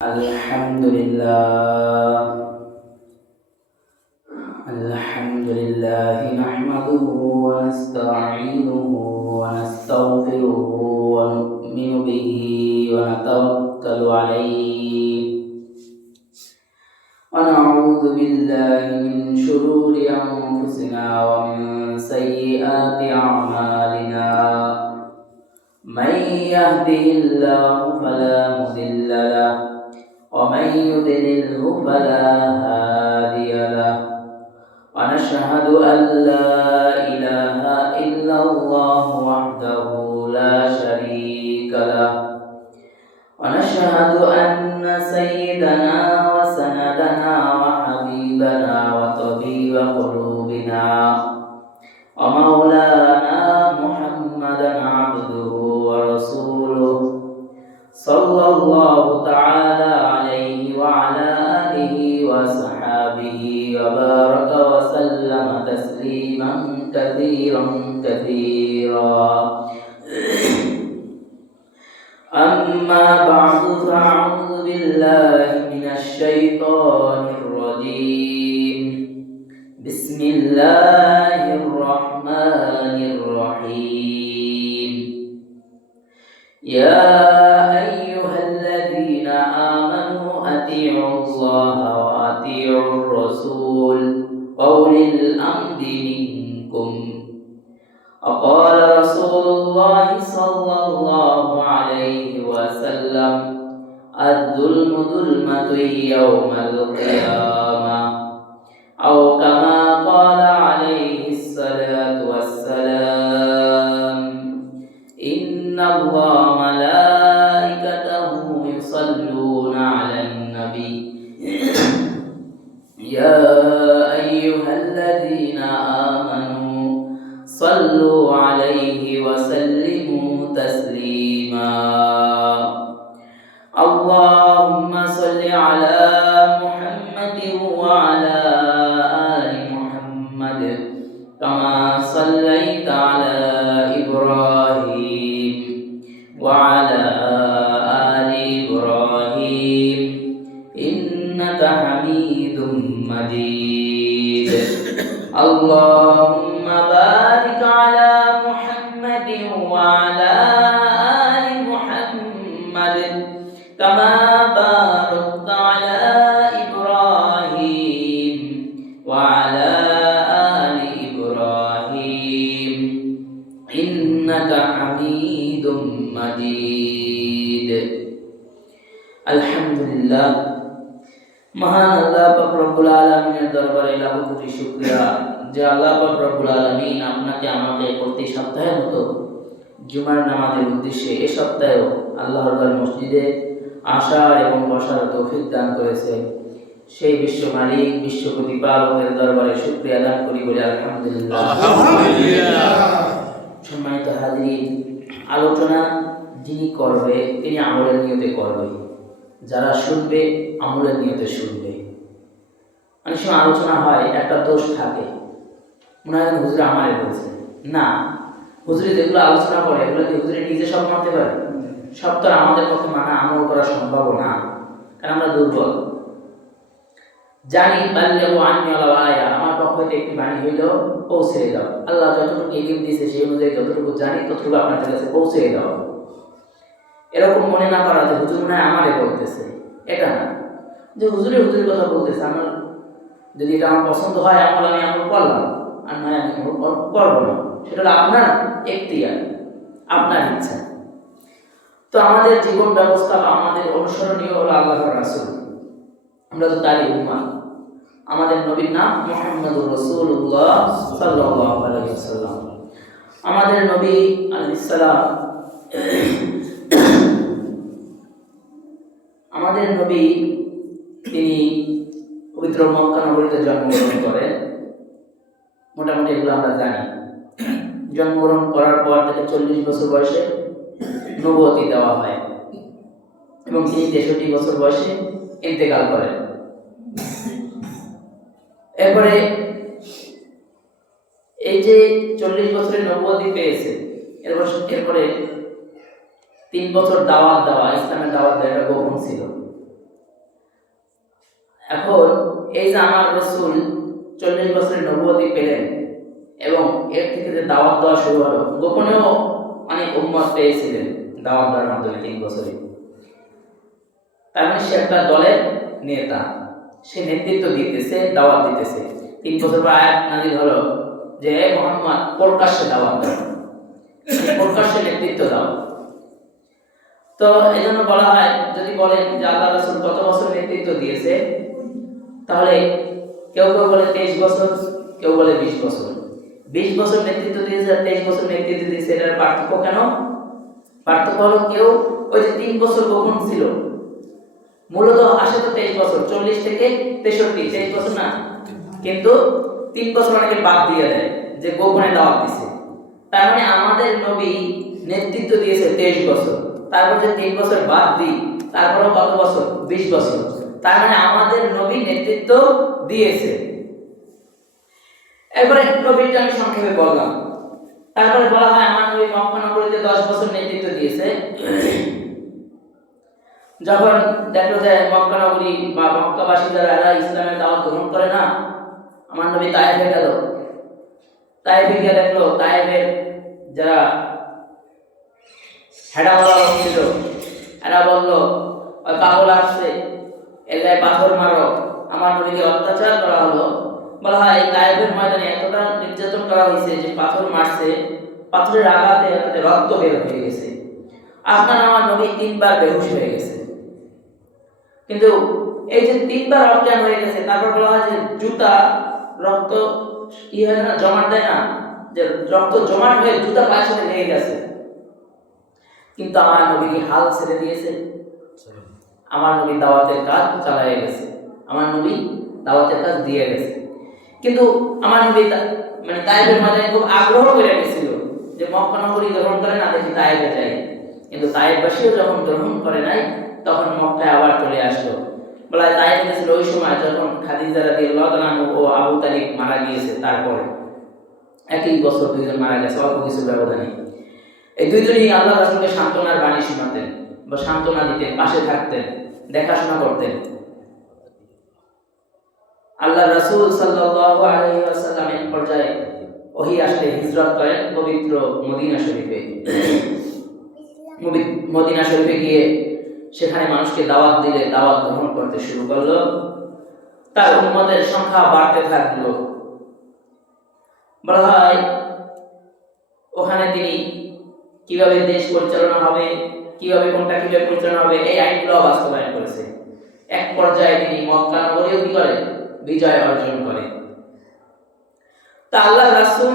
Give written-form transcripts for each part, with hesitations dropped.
الحمد لله نحمده ونستعينه ونستغفره ونؤمن به ونتوكل عليه ونعوذ بالله من شرور أنفسنا ومن سيئات أعمالنا من يهده الله فلا مضل له ومن يضلله فلا هادي له ونشهد أن لا إله إلا الله وحده لا شريك له ونشهد أن سيدنا وسندنا وحبيبنا وطبيب قلوبنا ومولانا محمدا عبده ورسوله صلى الله تعالى عليه وعلى آله وصحابه وبارك وسلم تسليما كثيرا أما بعد فأعوذ بالله من الشيطان الرجيم بسم الله الرحمن الرحيم يا أيها الذين آمنوا أطيعوا الله وأطيعوا الرسول وأولي الأمر منكم وقال رسول الله صلى الله عليه وسلم الظلم ظلمة يوم القيامة أو كما قال عليه الصلاة والسلام إن الله ملائكته يصلون على النبي يا أيها الذين آمنوا صلوا عليه وسلموا تسليما اللهم صل على محمد وعلى آل محمد كما صليت على إبراهيم وعلى آل إبراهيم إنك حميد مجيد اللهم بارك على محمد وعلى آل محمد كما باركت على إبراهيم وعلى آل إبراهيم إنك حميد مجيد الحمد لله মহান আল্লাহ পাক রব্বুল আলামিনের দরবারে লাখো কোটি শুকরিয়া যে আল্লাহ পাক রব্বুল আলামিন আপনাকে আমাকে প্রতি সপ্তাহের মতো জুমার নামাজের উদ্দেশ্যে এই সপ্তাহেও আল্লাহর ঘর মসজিদে আসার এবং বসার তৌফিক দান করেছে। সেই বিশ্ব মালিক বিশ্ব প্রতিপালকের দরবারে শুকরিয়া আদায় করি বলে আলহামদুলিল্লাহ। সম্মানিত হাজিরিন, আলোচনা যিনি করবে তিনি আমলের নিয়তে করবে, যারা শুনবে আমলের নিয়তে শুনবে। অনেক সময় আলোচনা হয় একটা দোষ থাকে, মনে হয় হুজুর আমারে বলছে না, হুজুরে যেগুলো আলোচনা করে এগুলো কি হুজুরে নিজে সব মানতে পারে? সব তো আমাদের পক্ষে মানা আমল করা সম্ভব না, কারণ আমরা দুর্বল। জানি বাল্লিগু আন্নী ওয়ালাউ আয়া, আমার পক্ষ হইতে একটি বাণী হইল পৌঁছে দাও। আল্লাহ যতটুকু ইলম দিয়েছে সেই অনুযায়ী যতটুকু জানি ততটুকু আপনাদের কাছে পৌঁছে দাও। এরকম মনে না করা যে হুজুর মনে হয় আমারে বলতেছে, এটা না, যে হুজুরের কথা বলতেছে, আমার যদি এটা আমার পছন্দ হয় আমল আমি আমল করলাম, আর নয় আমি করবো না, সেটা হলো আপনার এখতিয়ার, আপনার ইচ্ছা। তো আমাদের জীবন ব্যবস্থা বা আমাদের অনুসরণীয় হলো আল্লাহর রাসূল, আমরা তো তারই উম্মাহ। আমাদের নবীর নাম মুহাম্মদুর রাসূলুল্লাহ সাল্লাল্লাহু আলাইহি ওয়াসাল্লাম। আমাদের নবী আলাইহিস সালাম, আমাদের নবী তিনি পবিত্র মক্কা নগরীতে জন্মগ্রহণ করেন। মোটামুটি এগুলো আমরা জানি। জন্মগ্রহণ করার পর তাকে 40 বছর বয়সে নবুয়তি দেওয়া হয় এবং তিনি 63 বছর বয়সে ইন্তেকাল করেন। এরপরে এই যে 40 বছরের নবুয়তি পেয়েছে, এরপরে 3 বছর দাওয়াত দেওয়া, ইসলামের দাওয়াত দেওয়া, এটা গোপন ছিল। এখন এই যে আমার রাসূল 40 বছরের নবুয়তি পেলেন এবং এর থেকে যে দাওয়াত দেওয়া শুরু হলো, গোপনেও অনেক উম্মত পেয়েছিলেন দাওয়াত দেওয়ার মাধ্যমে 3 বছরে। তার মানে সে একটা দলের নেতা, সে নেতৃত্ব দিতেছে, দাওয়াত দিতেছে। 3 বছর পর আয়াত নাযিল হলো যে মুহাম্মদ প্রকাশ্যে দাওয়াত দাও, প্রকাশ্যে নেতৃত্ব দাও। তো এই জন্য বলা হয়, যদি বলেন যে আল্লাহ রাসূল কত বছর নেতৃত্ব দিয়েছে, তাহলে কেউ কেউ বলে 23 বছর, কেউ বলে 20 বছর। 20 বছর নেতৃত্ব দিয়েছে আর 23 বছর নেতৃত্ব দিয়েছে, এটার পার্থক্য কেন? পার্থক্য হলো কেউ ওই যে 3 বছর গোপন ছিল, মূলত আসে তো 23 বছর, 40 থেকে 63, 23 বছর না, কিন্তু 3 বছর অনেকে বাদ দিয়ে দেয় যে গোপনে দাওয়াত দিছে। তার মানে আমাদের নবী নেতৃত্ব দিয়েছে 23 বছর, তারপর যে 3 বছর বাদ দিই, তারপরে কত বছর? 20 বছর। তার মানে আমাদের নবী নেতৃত্ব দিয়েছে। এরপরে নবীটা আমি সংক্ষেপে বললাম। তারপরে বলা হয় আমার নবী মক্কা নগরীতে 10 বছর নেতৃত্ব দিয়েছে। যখন দেখলো যে মক্কা নগরী বা মক্কাবাসী যারা ইসলামের দাওয়াত গ্রহণ করে না, আমার নবী তায়েফে গেল। তায়েফে গিয়ে দেখলো তায়েফের যারা হেডাওয়ালা ছিল, এরা বললো ওই পাগল আসছে, এলাকায় পাথর মারো। আমার নবীকে অত্যাচার করা হলো। বলা হয় তায়েফের ময়দানে এতটা নির্যাতন করা হয়েছে যে পাথর মারছে, পাথরের আঘাতে রক্ত বের হয়ে গেছে। আপনার আমার নবী 3 বার বেহুশ হয়ে গেছে। কিন্তু এই যে 3 বার অজ্ঞান হয়ে গেছে, তারপর বলা হয় যে জুতা রক্ত কি হয় না, জমাট দেয় না, যে রক্ত জমাট হয়ে জুতা পায়ের সাথে লেগে গেছে। কিন্তু আমার নবী কি হাল ছেড়ে দিয়েছে? আমার নবী দাওয়াতের কাজ চালিয়ে গেছে, আমার নবী দাওয়াতের কাজ দিয়ে গেছে। কিন্তু আমার নবী মানে তায়েফের ময়দানে খুব আগ্রহ করে গেছিল যে মক্কা নগরী গ্রহণ করে না, দেখি তায়েফে যাই। কিন্তু তায়েফবাসীও যখন গ্রহণ করে নাই, তখন মক্কায় আবার চলে আসলো। বলা হয় তায়েফে গেছিল ওই সময় যখন খাদিজা রাদিয়াল্লাহু তাআলা ও আবু তালিব মারা গিয়েছে। তারপরে একই বছর দুইজন মারা গেছে, অল্প কিছু ব্যবধানে। এই দুইজনই আল্লাহ রাসূলকে সান্ত্বনার বাণী শোনাতেন বা সান্ত্বনা দিতেন, পাশে থাকতেন, দেখাশোনা করতেন। আল্লাহ রাসূল সাল্লাল্লাহু আলাইহি ওয়াসাল্লামের পর্যায়ে ওহী আসলে হিজরত করেন পবিত্র মদিনা শরীফে। মদিনা শরীফে গিয়ে সেখানে মানুষকে দাওয়াত দিলে দাওয়াত গ্রহণ করতে শুরু করলো। তার উম্মতের সংখ্যা বাড়তে থাকলো। বলা হয় ওখানে তিনি কিভাবে দেশ পরিচালনা হবে, কিভাবে কোনটা কিভাবে পরিচালনা হবে, এই আইনগুলো বাস্তবায়ন করেছে। এক পর্যায়ে তিনি মক্কা নগরীও কি করে, বিজয় অর্জন করে। তা আল্লাহ রাসূল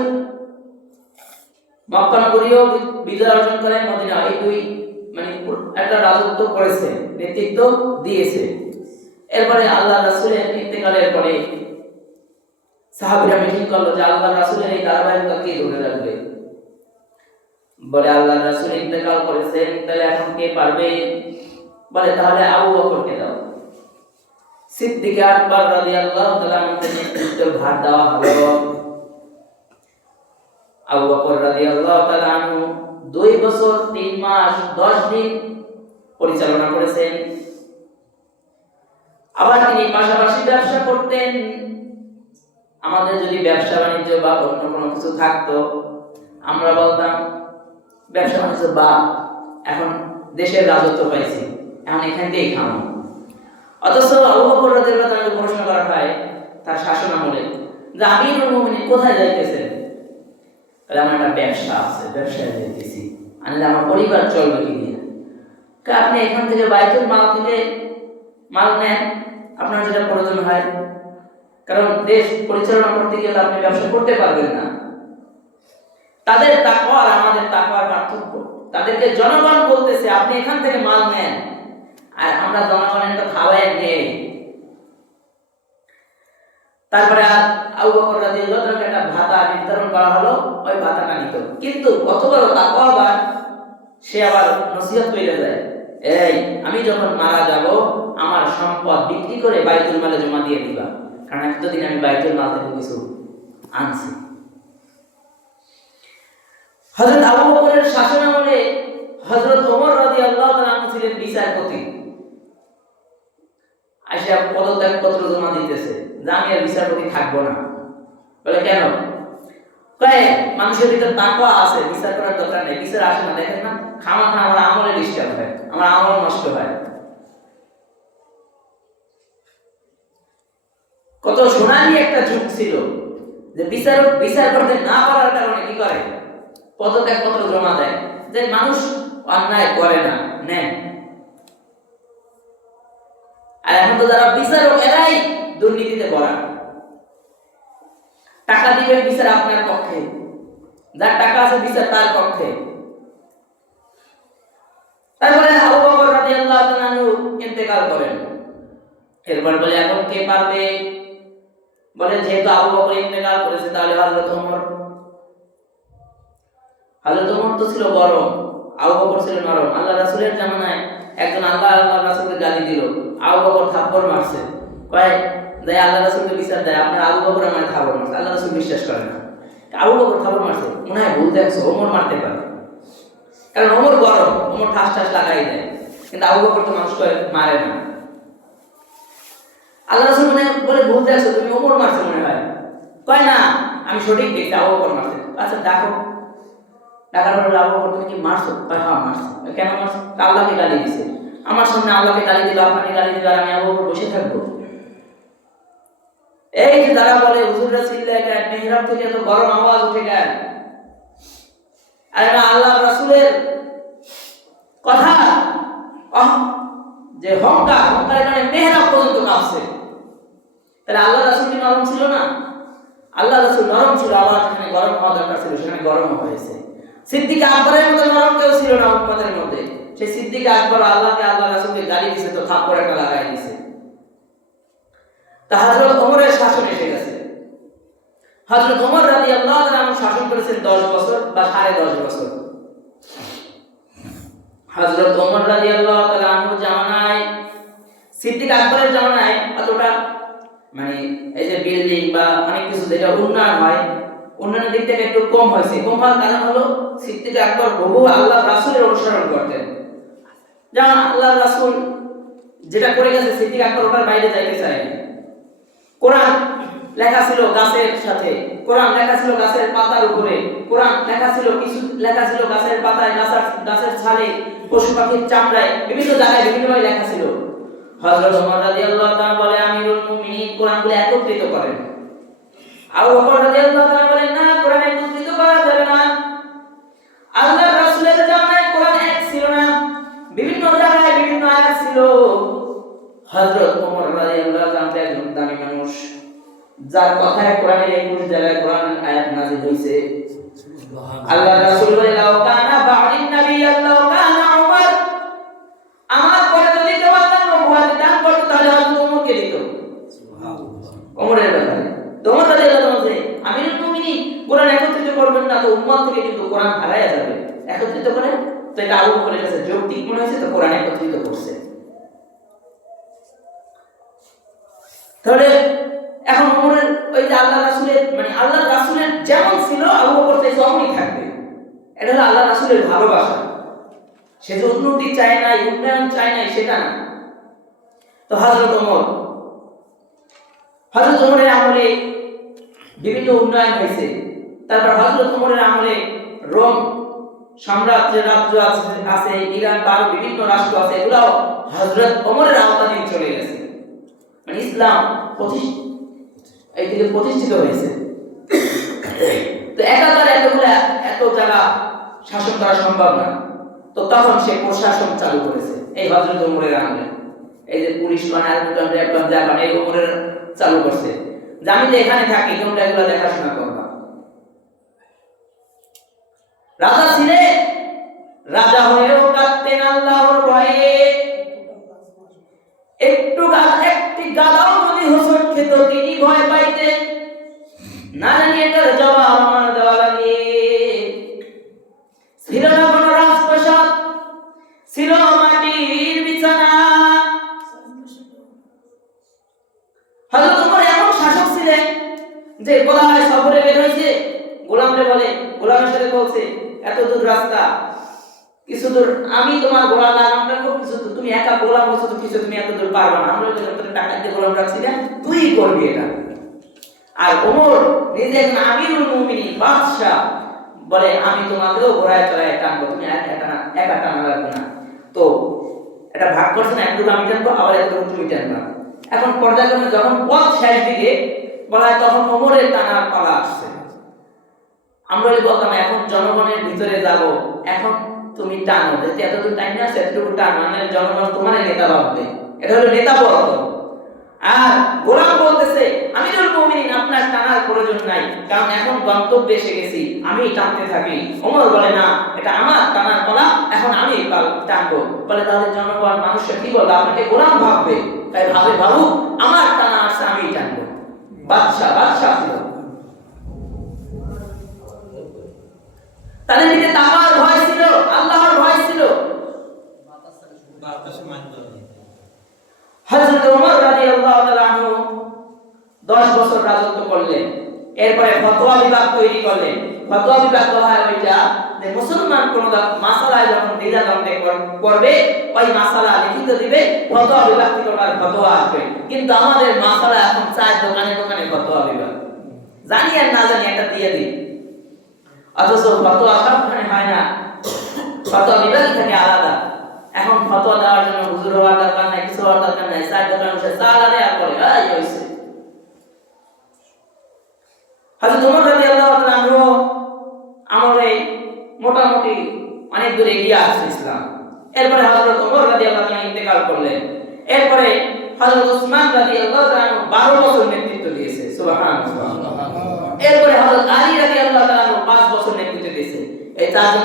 মক্কা নগরীও বিজয় অর্জন করে, মদিনা, এই দুই মানে একটা রাজত্ব করেছে, নেতৃত্ব দিয়েছে। এরপরে আল্লাহ রাসূলের ইন্তেকালের পরে সাহাবীরা মিটিং করলো যে আল্লাহ রাসূলের এই ধারাবাহিকতা কে ধরে রাখবে। বলে আল্লাহ রাসূল ইন্তেকাল করেছেন, তাহলে এখন কে পারবে? বলে তাহলে আবু বকরকে দাও। সিদ্দিক আকবর রাদিয়াল্লাহু তাআলা আনহুকে নেতৃত্বের ভার দেওয়া হলো। আবু বকর রাদিয়াল্লাহু তাআলা আনহু 2 বছর 3 মাস 10 দিন পরিচালনা করেছেন। আবার তিনি পাশাপাশি ব্যবসা করতেন। আমাদের যদি ব্যবসা বাণিজ্য বা অন্য কোনো কিছু থাকতো, আমরা বলতাম ব্যবসা বাণিজ্য বা এখন দেশের রাজত্ব পাইছি, এখন এখান থেকেই খাবো। অথচ আবু বকর রাদিয়াল্লাহু তাআলাকে প্রশ্ন করা হয় তার শাসন আমলে যে আমিরুল মুমিনিন কোথায় যাইতেছেন? আমার একটা ব্যবসা আছে, ব্যবসায় যাইতেছি, আনলে আমার পরিবার চলবে কি দিয়ে? আপনি এখান থেকে বাইতুল মাল থেকে মাল নেন, আপনার যেটা প্রয়োজন হয়, কারণ দেশ পরিচালনা করতে গেলে আপনি ব্যবসা করতে পারবেন না। তাদের তাকওয়া আর আমাদের তাকওয়ার পার্থক্য। তাদেরকে জনগণ বলতেছে আপনি এখান থেকে মাল নেন, আর আমরা জনগণের তো খাওয়াই নেই। তারপরে আবু বকর রাদিয়াল্লাহু তাআলাকে একটা ভাতা নির্ধারণ করা হলো, ওই ভাতাটা নিত। কিন্তু কত বড় তাকওয়াবান, সে আবার নসিহত করে যায়, এই আমি যখন মারা যাব আমার সম্পদ বিক্রি করে বাইতুল মালে জমা দিয়ে দিবা, কারণ এতদিন আমি বাইতুল মাল থেকে কিছু আনছি। হযরত আবু বকরের শাসনামলে হযরত ওমর রাদিয়াল্লাহু তাআলা ছিলেন বিচারপতি। আসে পদত্যাগ পত্র জমা দিতেছে যে আমি আর বিচারপতি থাকবো না। বলে কেন? কয় মানুষের ভিতর তাকওয়া আছে, বিচার করার দরকার নেই, বিচার আসে না, দেখেন না খামাখা আমার আমলে ডিস্টার্ব হয়, আমার আমল নষ্ট হয়। কত সোনালী একটা যুগ ছিল যে বিচারক বিচার করতে না পারার কারণে কি করে? পদত্যাগ পত্র জমা দেয়, যে মানুষ অন্যায় করে না, নেন। আর এখন তো যারা বিচারক এরাই দুর্নীতিতে ভরা। টাকা দিবেন বিচার আপনার পক্ষে, যার টাকা আছে বিচার তার পক্ষে। তারপরে আবু বকর রাদিয়াল্লাহু তাআলা আনহু ইন্তেকাল করেন। এরপর বলে এখন কে পারবে? বলে যেহেতু আবু বকর ইন্তেকাল করেছে তাহলে হযরত ওমর। হযরত ওমর তো ছিল গরম, আবু বকর ছিল নরম। আল্লাহ রাসূলের জামানায় একজন আল্লাহ রাসূলকে গালি দিল, আবু বকর থাপ্পড় মারছে, কয় যে আল্লাহ রাসূলকে বিচার দেয়, আপনার আবু বকর আমায় থাপ্পড় মারছে। আল্লাহ রাসূল বিশ্বাস করে না, আবু বকর থাপ্পড় মারছে, মনে হয় ভুল দেখছো, ওমর মারতে পারে, কারণ ওমর গরম, ওমর ঠাস ঠাস লাগাই দেয়, কিন্তু আবু বকর তো মানুষ মারে না। আল্লাহ রাসূল মনে বলে ভুল দেখছো, তুমি ওমর মারছে মনে হয়। কয় না, আমি সঠিক দেখছি, আবু বকর মারছে। আচ্ছা ডাকো। ডাকার পর আবু বকর তুমি কি মারছো? কয় হ্যাঁ মারছি। কেন মারছো? আল্লাহকে গালি দিছে। আমার সামনে আল্লাহকে গালি দিল, আপনাকে গালি দিল, আর আমি আবু বকর বসে থাকবো? এই যে যারা বলে হুজুররা চিল্লায় কেন, মিহরাব থেকে এত গরম আওয়াজ উঠে কেন, আর আল্লাহ রাসূলের কথা যে অহংকারের কারণে মেহরাব পর্যন্ত কাঁপছে। তাহলে আল্লাহ রাসূল কি নরম ছিল না? আল্লাহ রাসূল নরম ছিল, আল্লাহ যেখানে গরম হওয়া দরকার ছিল সেখানে গরম হয়েছে। সিদ্দিক আকবরের মতো নরম কেউ ছিল না উম্মতের মধ্যে। সেই সিদ্দিক আকবর আল্লাহকে আল্লাহ রাসূলকে গালি দিয়েছে তো থাপ্পড় একটা লাগাই দিয়েছে। তা হযরত ওমরের শাসন এসে গেছে। হযরত ওমর রাদিয়াল্লাহু তাআলা আনহু শাসন করেছেন 10 বছর বা 10.5 বছর। হযরত ওমর রাদিয়াল্লাহু তাআলা আনহু জামানায়, সিদ্দিক আকবরের জামানায় অতটা মানে এই যে বিল্ডিং বা অনেক কিছু যেটা উন্নয়ন হয়, উন্নয়নের দিক থেকে একটু কম হয়েছে। কম হওয়ার কারণ হলো সিদ্দিক আকবর বহু আল্লাহ রাসূলের অনুসরণ করতেন। যেমন আল্লাহ রাসূল যেটা করে গেছে সিদ্দিক আকবর ওটার বাইরে যাইতে চায়নি। কোরআন লেখা ছিল গাছের সাথে, কোরআন লেখা ছিল গাছের পাতার উপরে, কোরআন লেখা ছিল কিছু লেখা ছিল গাছের পাতায়, গাছের ছালে, পশু পাখির চামড়ায়, বিভিন্ন জায়গায় বিভিন্নভাবে লেখা ছিল। হযরত ওমর রাদিয়াল্লাহু তাআলা বলে আমিরুল মুমিনিন কোরআনগুলো একত্রিত করেন। আবু বকর রাদিয়াল্লাহু তাআলা বলেন না, কোরআন একত্রিত করা যাবে না। আল্লাহর রাসূলের জামানায় কোরআন এক ছিল না, বিভিন্ন জায়গায় বিভিন্ন আয়াত ছিল। হযরত ওমর রাদিয়াল্লাহু তাআলা একজন দামি মানুষ, যার কথায় কোরআনের 21 জায়গায় কোরআনের আয়াত নাযিল হয়েছে। আল্লাহর রাসূল বলেন লাউ কানা বা'দিন নাবিয়্যান লাউ কানা উমর, আমার পরে যদি কেউ আল্লাহর নবুয়ত দান করত তাহলে হযরত ওমরকে দিত। সুবহানাল্লাহ। ওমরের ব্যাপারে ওমর রাদিয়াল্লাহু তাআলা বলেন আমিরুল মুমিনিন কোরআন একত্রিত করবেন না তো উম্মত থেকে কিন্তু কোরআন হারায়া যাবে, একত্রিত করেন। তো এটা আবু বকরের কাছে যৌক্তিক মনে হয়েছে, তো কোরআন একত্রিত করছে। তাহলে এখন ওমরের ওই যে আল্লাহ রাসূলের মানে আল্লাহ রাসূলের যেমন ছিল আবু বকর তাই তেমনই থাকবে, এটা হলো আল্লাহ রাসূলের ভালোবাসা। সে যে উন্নতি চায় না, উন্নয়ন চায় না সেটা না। তো হযরত ওমরের আমলে বিভিন্ন উন্নয়ন হয়েছে। তারপর হযরত ওমরের আমলে রোম সাম্রাজ্যের রাজ্য আছে, ইরান বা বিভিন্ন রাষ্ট্র আছে, এগুলো হযরত ওমরের আওতাধীন চলে গেছে। মানে ইসলাম প্রতিষ্ঠিত হয়েছে। তো একাধারে এত জায়গা শাসন করা সম্ভব না, তো তখন সে প্রশাসন চালু করেছে এই হযরত ওমরের আমলে। এই যে পুলিশ বানায় এই ওমরের চালু করছে যে আমি তো এখানে থাকি, তোমরা এগুলো দেখাশোনা করবা। রাজা ছিলেন, রাজা হয়েও কাঁদতেন আল্লাহর ভয়ে। একটি গাধাও যদি হোঁচট খেত তিনি ভয় পাইতেন, না জানি এটার জবাব আমার দেওয়া লাগে। ছিল না কোনো রাজপ্রাসাদ, ছিল মাটির বিছানা। হযরত ওমর এমন শাসক ছিলেন যে গোলামের সফরে বের হয়েছে, গোলামরে বলে, গোলামের সাথে বলছে এত দূর রাস্তা কিছু দূর আমি তোমার গোলাম লাগাম রাখবো, কিছু দূর তুমি একা গোলাম হচ্ছ, তো কিছু তুমি এত দূর পারবা না, আমরা তো তোর টাকা দিয়ে গোলাম রাখছি না, তুই করবি এটা। আর ওমর নিজে একজন আমিরুল মুমিনিন বাদশা বলে আমি তোমাকেও ঘোড়ায় চড়ায় টানবো, তুমি একা টানা লাগবে না। তো এটা ভাগ করছে না, একটু আমি টানবো আবার একটু তুমি টানবা। এখন পর্যায়ক্রমে যখন পথ শেষ দিকে বলা হয় তখন ওমরের টানার পালা আসছে। আমরা বলতাম এখন জনগণের ভিতরে যাব, এখন তুমি টানো, যেতে এতটুকু টাইম আছে এতটুকু টানো, মানে জনগণ তোমার নেতা ভাববে, এটা হলো নেতা বলতো। আর গোলাম বলতেছে আমিরুল মুমিনিন আপনার টানার প্রয়োজন নাই, কারণ এখন গন্তব্যে এসে গেছি, আমি টানতে থাকি। ওমর বলে না, এটা আমার টানার পালা, এখন আমি টানবো। বলে তাহলে জনগণ মানুষের কি বলবে, আপনাকে গোলাম ভাববে, তাই ভাবে ভাবুক, আমার টানা আসছে আমি টানবো। বাদশা ছিল, তাদের দিকে তাকওয়ার ভয় ছিল, আল্লাহর ভয় ছিল। হযরত ওমর রাদিয়াল্লাহু তাআলা আনহু 10 বছর রাজত্ব করলেন। এরপরে ফতোয়া বিভাগ তৈরি করলেন। ফতোয়া বিভাগ হয় ওইটা যে মুসলমান কোন মাসালায় যখন দ্বিধাদ্বন্দ্বে করবে, ওই মাসালা লিখিত দিবে, ফতোয়া বিভাগ থেকে ওটার ফতোয়া আসবে। কিন্তু আমাদের মাসালা এখন চার দোকানে দোকানে ফতোয়া বিভাগ, জানি আর না জানি একটা দিয়ে দিই, অথচ ফতোয়া সবখানে হয় না, ফতোয়া বিভাগ থেকে আলাদা। এখন ফতোয়া দেওয়ার জন্য হুজুর হওয়ার দরকার নাই, কিছু হওয়ার দরকার নাই, চার দোকানে বসে চা আনে আর বলে এই হইছে। হযরত ওমর রাদিয়াল্লাহু তাআলা আনহু আমলে মোটামুটি অনেক দূর এগিয়ে আসছে ইসলাম। এরপরে হযরত ওমর রাদিয়াল্লাহু তাআলা ইন্তেকাল করলেন। এরপরে হযরত ওসমান রাদিয়াল্লাহু তাআলা 12 বছর নেতৃত্ব দিয়েছে, সুবহানাল্লাহ। এরপরে হযরত আলী রাদিয়াল্লাহু তাআলা 5 বছর নেতৃত্ব দিয়েছে। এই চারজন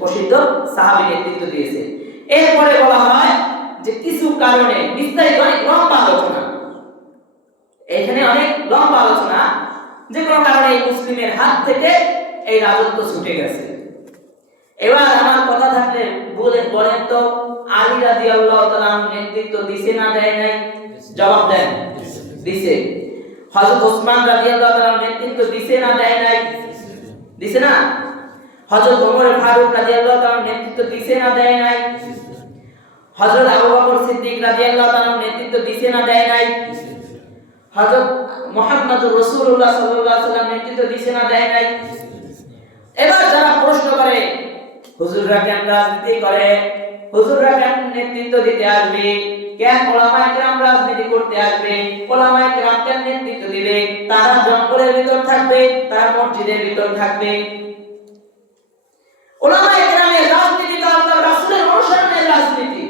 প্রসিদ্ধ সাহাবী নেতৃত্ব দিয়েছে। এরপরে বলা হয় যে কিছু কারণে বিস্তারিত অনেক লম্বা আলোচনা, এখানে অনেক লম্বা আলোচনা, যে কোনো কারণে এই মুসলিমের হাত থেকে এই রাজত্ব ছুটে গেছে। এবার আমার কথা থাকলে বলেন তো, আলী রাদিয়াল্লাহু তাআলা নেতৃত্ব দিছে না দেয় নাই? জবাব দেন। দিছে। হযরত ওসমান রাদিয়াল্লাহু তাআলা নেতৃত্ব দিছে না দেয় নাই? দিছে না। হযরত ওমর ফারুক রাদিয়াল্লাহু তাআলা নেতৃত্ব দিছে না দেয় নাই? হযরত আবু বকর সিদ্দিক রাদিয়াল্লাহু তাআলা নেতৃত্ব দিছে না দেয় নাই? হযরত মুহাম্মদুর রাসূলুল্লাহ সাল্লাল্লাহু আলাইহি ওয়াসাল্লাম নেতৃত্ব দিছে না দেয় নাই? এবার যারা প্রশ্ন করে হুজুররা কেন রাজনীতি করে, হুজুররা কেন নেতৃত্ব দিতে আসবে, কেন ওলামায়ে কেরাম রাজনীতি করতে আসবে, ওলামায়ে কেরাম কেন নেতৃত্ব দিবে, তারা জঙ্গলের ভিতর থাকবে, তারা মসজিদের ভিতর থাকবে। ওলামায়ে কেরামের রাজনীতি তো আল্লাহর রাসূলের অনুসরণের রাজনীতি,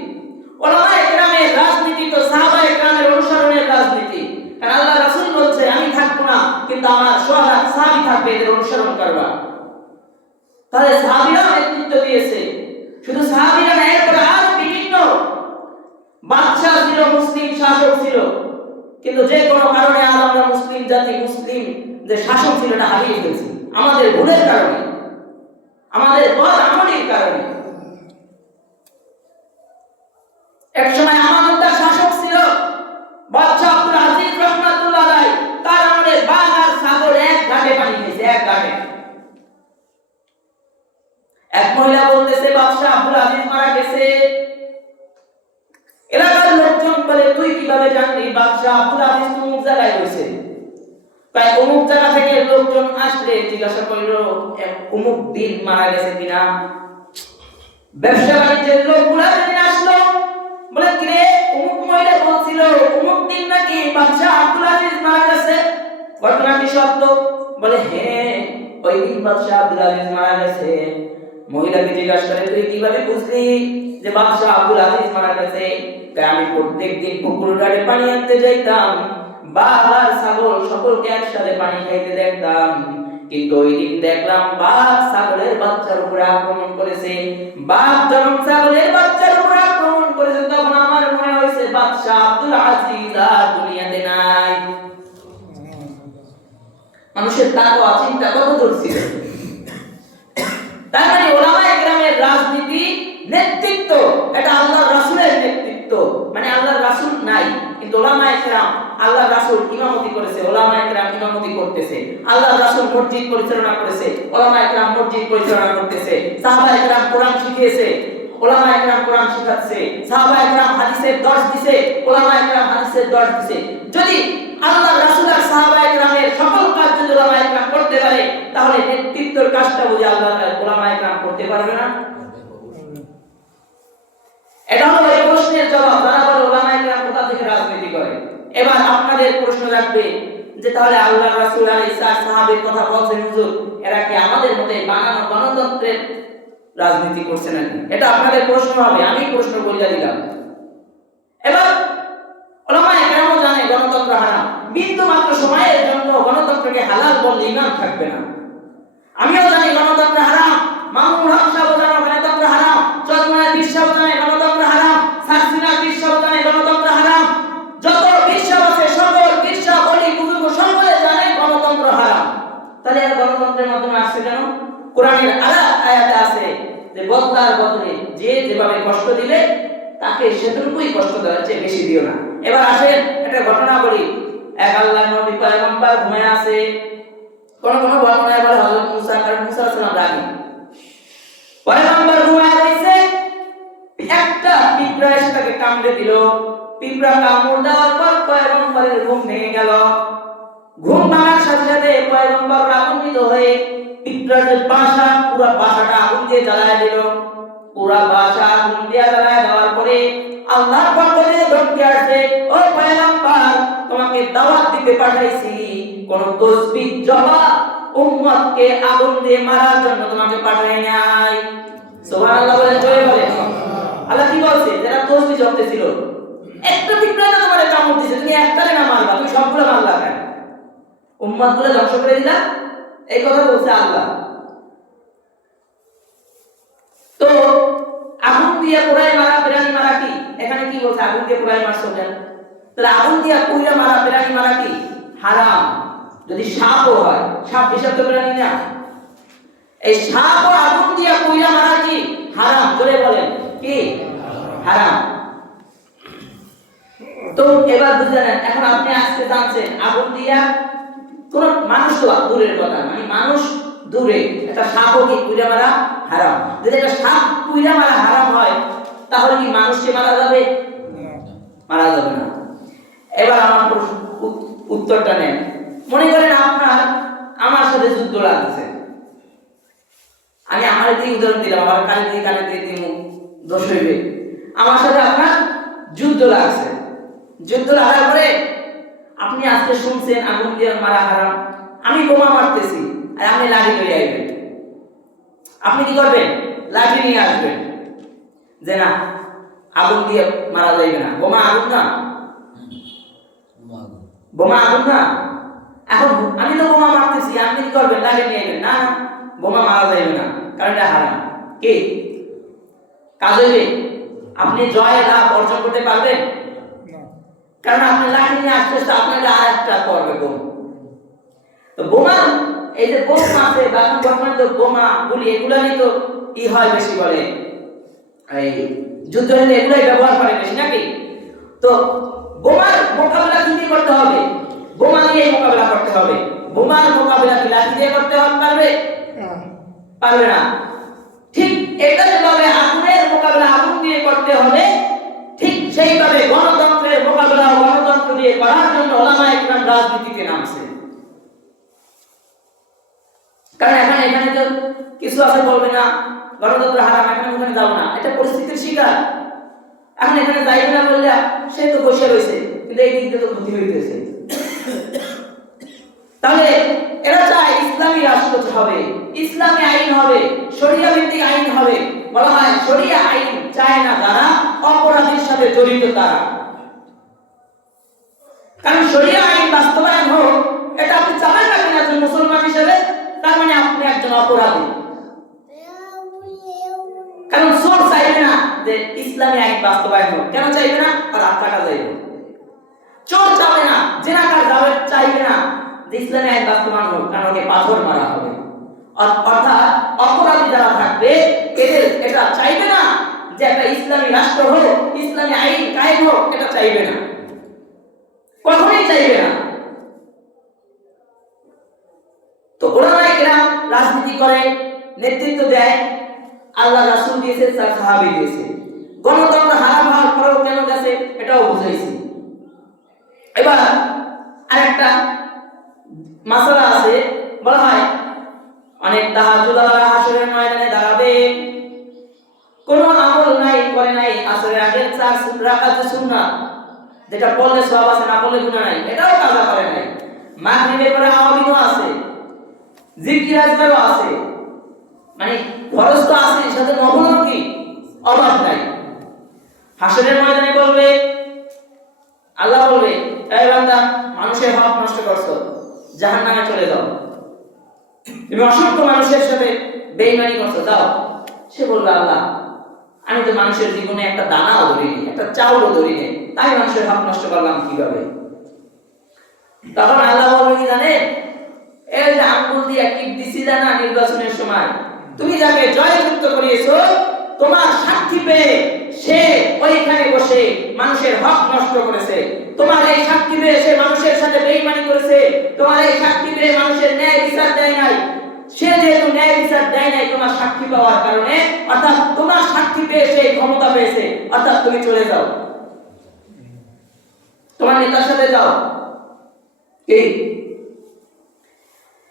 ওলামায়ে কেরামের রাজনীতি তো সাহাবায়ে কেরামের অনুসরণের রাজনীতি। কারণ আল্লাহ রাসূল বলছে আমি থাকবো না, কিন্তু আমার সোহাদা সাহাবী থাকবে, এদের অনুসরণ করবা। তাহলে সাহাবীরা নেতৃত্ব দিয়েছে, শুধু সাহাবীরা না, এরপরে আর বিভিন্ন বাদশা ছিল, মুসলিম শাসক ছিল, কিন্তু যে কোনো কারণে আর আমরা মুসলিম জাতি, মুসলিম যে শাসক ছিল এটা হারিয়ে ফেলছি, আমাদের ভুলের কারণে, আমাদের বদ আমলের কারণে। একসময় আমানতদার শাসক ছিল বাদশা আব্দুল আজিজ রাহমাতুল্লাহ আলাইহি, তার আমলে বাঘ আর ছাগল এক ঘাটে পানি খেয়েছে, এক ঘাটে। এক মহিলা বলতেছে বাদশা আব্দুল আজিজ মারা গেছে। এলাকার লোকজন বলে তুই কিভাবে জানলি বাদশা আব্দুল আজিজ অমুক জায়গায় হয়েছে? তাই অমুক জায়গা থেকে লোকজন আসলে জিজ্ঞাসা করল অমুক দিন মারা গেছে কিনা। ব্যবসা বাণিজ্যের লোকগুলা যেদিন আসলো বলে কিরে অমুক মহিলা বলছিল অমুক দিন নাকি বাদশা আব্দুল আজিজ মারা গেছে, ঘটনা কি সত্য? বলে হ্যাঁ, ওই দিন বাদশা আব্দুল আজিজ মারা গেছে। মহিলাকে জিজ্ঞাসা করে তুই কিভাবে বুঝলি যে বাদশা আব্দুল আজিজ মারা গেছে? আমি প্রত্যেকদিন পুকুর ঘাটে পানি আনতে যাইতাম, বাঘ আর ছাগল সকলকে একসাথে পানি খাইতে দেখতাম, কিন্তু ওই দিন দেখলাম বাঘ ছাগলের বাচ্চার উপরে আক্রমণ করেছে। বাঘ যখন ছাগলের বাচ্চার উপরে আক্রমণ করেছে তখন আমার মনে হয়েছে বাদশা আব্দুল আজিজ আর দুনিয়াতে নাই। মানুষের তাকওয়া চিন্তা কত দূর ছিল। তার মানে ওলামায়ে কেরামের রাজনীতি, নেতৃত্ব, এটা আল্লাহর রাসূলের নেতৃত্ব। মানে আল্লাহর রাসূল নাই, কিন্তু ওলামায়ে কেরাম, আল্লাহ রাসূল ইমামতি করেছে, উলামায়ে কেরাম ইমামতি করতেছে, আল্লাহ রাসূল মসজিদ পরিচালনা করেছে, উলামায়ে কেরাম মসজিদ পরিচালনা করতেছে, সাহাবায়ে কেরাম কোরআন শিখিয়েছে, উলামায়ে কেরাম কোরআন শিখাচ্ছে, সাহাবায়ে কেরাম হাদিসের দর্শ দিছে, উলামায়ে কেরাম হাদিসের দর্শ দিছে। যদি আল্লাহ রাসূল আর সাহাবায়ে কেরামের সকল কাজ যদি উলামায়ে কেরাম করতে পারে, তাহলে নেতৃত্বের কাজটা বুঝি আল্লাহ উলামায়ে কেরাম করতে পারবে না? এটা হলো এই প্রশ্নের জবাব। যারা বলে উলামায়ে কেরাম কোথা থেকে রাজনীতি করে। এবার আপনাদের প্রশ্ন রাখবে যে তাহলে আল্লাহ রাসূল আলাইহিস সাহাবীর কথা বলছেন হুজুর, এরা কি আমাদের মতে বানানো গণতন্ত্রের রাজনীতি করছে নাকি? এটা আপনাদের প্রশ্ন হবে, আমি প্রশ্ন বলে দিলাম। এবার উলামায়ে কেরাম জানে গণতন্ত্র হারাম, বিন্দু মাত্র সময়ের জন্য গণতন্ত্রকে হালাল বললে ঈমান থাকবে না। আমিও জানি গণতন্ত্র হারাম, মামুনুল হক সাহেব জানে গণতন্ত্র হারাম, চরমনায় পীর সাহেব জানে গণতন্ত্র হারাম, সারসিনা পীর সাহেব জানে গণতন্ত্র হারাম, যত পীর সাহেব আছে সকল পীর সাহেব বলি বুজুর্গ সকলে জানে গণতন্ত্র হারাম। তাহলে এরা গণতন্ত্রের মাধ্যমে আসছে কেন? কোরআনের আয়াতে আছে যে বদলার বদলে যে যেভাবে কষ্ট দিলে তাকে সেটুকুই কষ্ট দেওয়ার চেয়ে বেশি দিও না। এবার আসেন একটা ঘটনা বলি। এক আল্লাহর নবী পয়গম্বর ঘুমিয়ে আছে। কোন কোন বর্ণনায় বলে হযরত মুসা, কারণ মুসা আলাইহিস সালাম রাগী। পয়গম্বর ঘুমিয়ে রয়েছে, একটা পিঁপড়া এসে তাকে কামড়ে দিল। পিঁপড়া কামড় দেওয়ার পর পয়গম্বরের ঘুম ভেঙে গেল। ঘুম ভাঙার সাথে সাথে পয়গম্বর রাগান্বিত হয়ে পিঁপড়ার যে বাসা, পুরো বাসাটা আগুন দিয়ে জ্বালায় দিল। পুরো বাসা আগুন দিয়ে জ্বালায় দেওয়ার পরে আল্লাহর পক্ষ থেকে ধমকি আসে, ও পয়গম্বর, তোমাকে দাওয়াত দিতে পাঠাইছি, কোন তাসবিহ জবা উম্মতকে আগুন দিয়ে মারার জন্য তোমাকে পাঠাই নাই। সুবহানাল্লাহ বলে জয় বলে। আল্লাহ কি বলছে? যারা তাসবিহ জপতেছিল, একটা পিঁপড়া না তোমারে কামড় দিয়েছে, তুমি একটারে না মারবা, তুমি সবগুলো মারলা কেন? উম্মতগুলো ধ্বংস করে দিলা, এই কথা বলছে আল্লাহ। তো আগুন দিয়ে পুরাই মারা প্রাণী মারা কি? এখানে কি বলছে? আগুন দিয়ে পুরাই মারছো কেন? তাহলে আগুন দিয়ে পুরা মারা প্রাণী মারা কি? হারাম। যদি সাপও হয়, সাপ বিষাক্ত প্রাণী না, এই সাপও আগুন দিয়ে পুরা মারা কি হারাম? করে বলেন কি হারাম? তো এবার বুঝলেন। এখন আপনি আজকে জানছেন আগুন দিয়া কোন মানুষ তো দূরের কথা, মানে মানুষ দূরে, একটা সাপও কি পুরা মারা হারাম? যদি একটা সাপ পুরা মারা হারাম হয়, তাহলে কি মানুষকে মারা যাবে? মারা যাবে না। এবার আমার উত্তরটা নেন। মনে করেন আপনার আমার সাথে যুদ্ধ লাগছে, আমি আমার দিয়ে উদাহরণ দিলাম, আমার কানে দিয়ে দিব দোষ হইবে। আমার সাথে আপনার যুদ্ধ লাগছে, যুদ্ধ লাগার পরে আপনি আজকে শুনছেন আগুন দিয়ে মারা হারাম, আমি বোমা মারতেছি আর আপনি লাঠি নিয়ে আসবেন। আপনি কি করবেন? লাঠি নিয়ে আসবেন যে না, আগুন দিয়ে মারা যাইবে না, বোমা আগুন না, বোমা আগুন না। এখন আমি তো বোমা মারতেছি, আপনি কি করবেন? লাঠি নিয়ে আসবেন। না, বোমা মারা যাইবে না, কারণ এটা হারাম। কি কাজ হইবে? আপনি জয় লাভ অর্জন করতে পারবেন? কারণ আপনি লাঠি নিয়ে আসতে আসতে আপনাকে আর একটা করবে বোম। তো বোমা, এই যে বোম আছে বা বর্তমানে তো বোমা গুলি, এগুলা নিয়ে তো কি হয় বেশি, বলে এই যুদ্ধ নিয়ে এগুলাই ব্যবহার করে বেশি নাকি? তো বোমার মোকাবেলা কি করতে হবে? বোমা দিয়ে মোকাবেলা করতে হবে। বোমার মোকাবেলা কি লাঠি দিয়ে করতে পারবে? পারবে না। ঠিক এটা যেভাবে আগুনের মোকাবেলা আগুন দিয়ে করতে হবে, ঠিক সেইভাবে গণতন্ত্রের মোকাবেলা গণতন্ত্র দিয়ে করার জন্য উলামায়ে কেরাম রাজনীতিতে নামছে। কারণ এখানে তো কিছু আছে বলবে না গণতন্ত্র হারাম, এখানে ওখানে যাও না, এটা পরিস্থিতির শিকার। এখন এখানে যাইবে না বললে সে তো বসে রয়েছে, কিন্তু এই দিকটা তো ক্ষতি হইতেছে। তাহলে এরা চায় ইসলামী রাষ্ট্র হবে, ইসলামী আইন হবে, শরিয়া ভিত্তিক আইন হবে। বলা হয় শরিয়া আইন চায় না যারা অপরাধীর সাথে জড়িত তারা। কারণ শরিয়া আইন বাস্তবায়ন হোক, এটা আপনি চাবেন না কেন একজন মুসলমান হিসেবে? তার মানে আপনি একজন অপরাধী। কারণ চোর চাইবে না যে ইসলামী আইন বাস্তবায়ন হোক। কেন চাইবে না? আর আত্মাটা চাইবে। চোর চাবে না, জেনাকার চাইবে না যে ইসলামী আইন বাস্তবায়ন হোক, কারণ ওকে পাথর মারা হবে। অর্থাৎ অপরাধী যারা থাকবে এদের এটা চাইবে না যে একটা ইসলামী রাষ্ট্র হোক, ইসলামী আইন কায়েম হোক, এটা চাইবে না। চার সাহাবী দিয়েছে। গণতন্ত্র হারাম হওয়ার পরেও কেন গেছে এটাও বুঝাইছি। এবার আরেকটা মাসালা আছে, বলা হয় অনেক তাহাজ্জুদওয়ালা হাসরের ময়দানে দাঁড়াবে, কোনো আমল নাই করে নাই, আসরের আগের 4 রাকাত সুন্নাত যেটা পড়লে সওয়াব আছে, না পড়লে গুনাহ নাই, এটাও কাজা করে নাই। মাগরিবের পরে আওয়াবিনও আছে, জিকির আজকারও আছে, মানে ফরজ তো আছে, সাথে নফলও কি অভাব নাই। হাসরের ময়দানে বলবে, আল্লাহ বলবে, এই বান্দা মানুষের হক নষ্ট করছো, জাহান্নামে চলে যাও, তুমি অসংখ্য মানুষের সাথে বেঈমানি করছো, যাও। সে বলবে, আল্লাহ আমি তো মানুষের জীবনে একটা দানাও ধরিনি, একটা চাউলও ধরিনি, তাই মানুষের হক নষ্ট করলাম কিভাবে? তখন আল্লাহ বলবে কি জানে, এই যে আঙ্গুল দিয়ে টিপ দিছিলা না নির্বাচনের সময়, তুমি যাকে জয়যুক্ত করিয়েছো, তোমার সাক্ষী পেয়ে সে ওইখানে বসে মানুষের হক নষ্ট করেছে, তোমার এই সাক্ষী পেয়ে সে মানুষের সাথে বেঈমানি করেছে, তোমার এই সাক্ষী পেয়ে মানুষের ন্যায় বিচার দেয় নাই, সে যেহেতু ন্যায় বিচার দেয় নাই তোমার সাক্ষী পাওয়ার কারণে, অর্থাৎ তোমার সাক্ষী পেয়ে সে ক্ষমতা পেয়েছে, অর্থাৎ তুমি চলে যাও, তোমার নেতার সাথে যাও। কি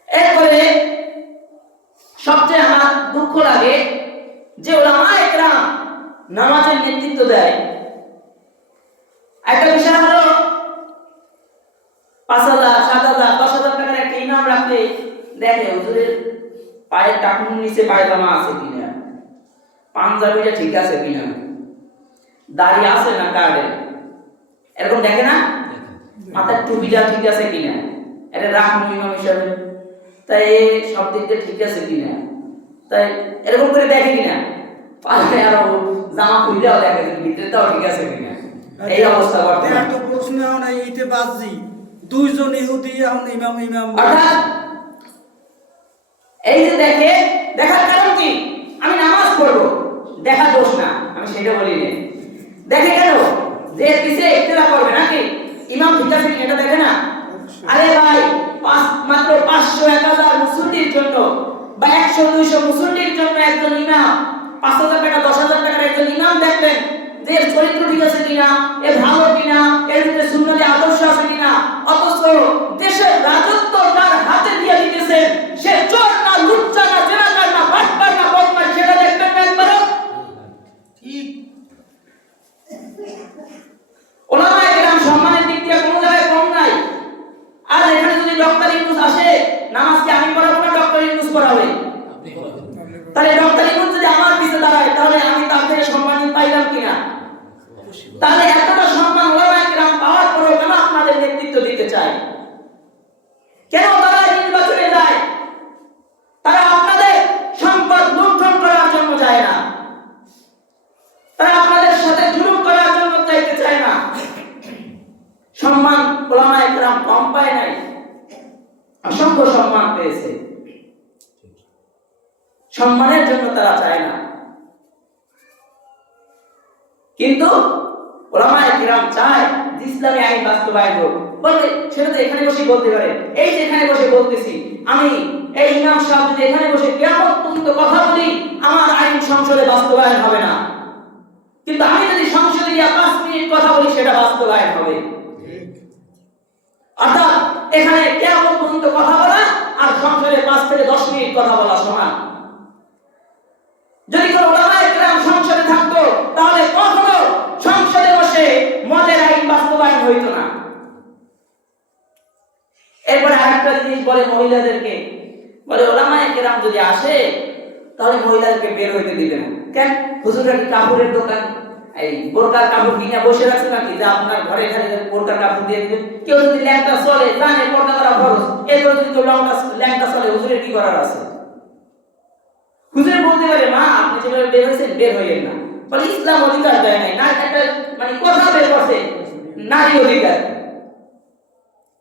এরপরে সবচেয়ে আমার দুঃখ লাগে যে উলামায়ে কেরাম নামাজের নেতৃত্ব দেয়। একটা বিষয় হলো ৫,০০০, ৭,০০০, ১০,০০০ টাকার একটা ইনাম রাখলে দেখে হুজুরের পায়ের টাকুর নিচে পায়জামা আছে কিনা, পাঞ্জাবিটা ঠিক আছে কিনা, দাড়ি আছে না কাটে, এরকম দেখে না, মাথার টুপিটা ঠিক আছে কিনা, এটা রাখুন ইমাম হিসাবে, তাই সব দিক দিয়ে ঠিক আছে কিনা, তাই এরকম করে দেখে কিনা, পাশে আরো জামা খুললেও দেখে ভিতরেটাও ঠিক আছে কিনা, এই অবস্থা করতে। একটা প্রশ্ন এখন এইতে বাজছি, দুইজন ইহুদি এখন ইমাম অর্থাৎ এই যে দেখে, দেখার কারণ কি? আমি নামাজ পড়বো, দেখা দোষ না, আমি সেটা বলি না। দেখে কেন? যে পিছে ইক্তেদা করবে নাকি ইমাম ঠিক আছে এটা দেখে না। আরে ভাই, মাত্র 500, 1000 মুসল্লির জন্য বা 100, 200 মুসল্লির জন্য একজন ইমাম 5,000 টাকা, 10,000 টাকার একজন ইমাম দেখবেন যে এর চরিত্র ঠিক আছে কিনা, এ ভালো কিনা, এর ভিতরে সুন্নতি আদর্শ আছে কিনা, অথচ দেশের রাজত্ব তার হাতে দিয়ে দিতেছে, সে চোর না, লুচ্চা না, জেনাকার না, বাটপার না, বদমাশ, সেটা দেখবেন না একবারও। ঠিক ওলামায়ে কেরাম সম্মানের দিক দিয়ে কোনো জায়গায় কম নাই। আর এখানে যদি ডক্টর ইউনূস আসে, নামাজ কি আমি পড়াবো না ডক্টর ইউনূস পড়াবে? তাহলে ডক্টর ইউনূস যদি আমার পিছে দাঁড়ায়, তাহলে আমি তার থেকে সম্মান পাইলাম কিনা? তাহলে এতটা সম্মান ওলামায়ে কেরাম পাওয়ার পরেও কেন আপনাদের নেতৃত্ব দিতে চায়? কেন তারা নির্বাচনে যায়? তারা আপনাদের সম্পদ লুণ্ঠন করার জন্য যায় না, তারা আপনাদের সাথে জুলুম করার জন্য চাইতে চায় না। সম্মান ওলামায়ে কেরাম কম পায় নাই, অসংখ্য সম্মান পেয়েছে, সম্মানের জন্য তারা চায় না। কিন্তু ওলামায়ে কেরাম চায় যে ইসলামী আইন বাস্তবায়ন হোক। বলবে সেটা তো এখানে বসে বলতে পারে, এই যে এখানে বসে বলতেছি আমি, এই ইমাম সাহেব যদি এখানে বসে কিয়ামত পর্যন্ত কথা বলি, আমার আইন সংসদে বাস্তবায়ন হবে না, কিন্তু আমি যদি সংসদে গিয়ে 5 মিনিট কথা বলি সেটা বাস্তবায়ন হবে। অর্থাৎ এখানে কিয়ামত পর্যন্ত কথা বলা আর সংসদে 5 থেকে 10 মিনিট কথা বলা সমান। যদি কোনো ওলামায়ে কেরাম সংসদে থাকতো, তাহলে কখনো সংসদে বসে মদের আইন বাস্তবায়ন হইতো না। এরপরে আরেকটা জিনিস বলে মহিলাদেরকে, বলে ওলামায়ে কেরাম যদি আসে তাহলে মহিলাদেরকে বের হইতে দিবে না। কেন? হুজুররা কি কাপড়ের দোকান, এই বোরকার কাপড় কিনে বসে রাখছে নাকি যে আপনার ঘরে খালি বোরকার কাপড় দিয়ে দিবেন? কেউ যদি ল্যাংটা চলে, জানে পর্দা করা ফরজ, এরপর যদি কেউ ল্যাংটা চলে, হুজুরের কি করার আছে? হুজুর বলতে পারে, মা আপনি যেভাবে বের হয়েছেন বের হইয়েন না। বলে ইসলাম অধিকার দেয় নাই, না একটা মানে কথা বের করছে, নারী অধিকার,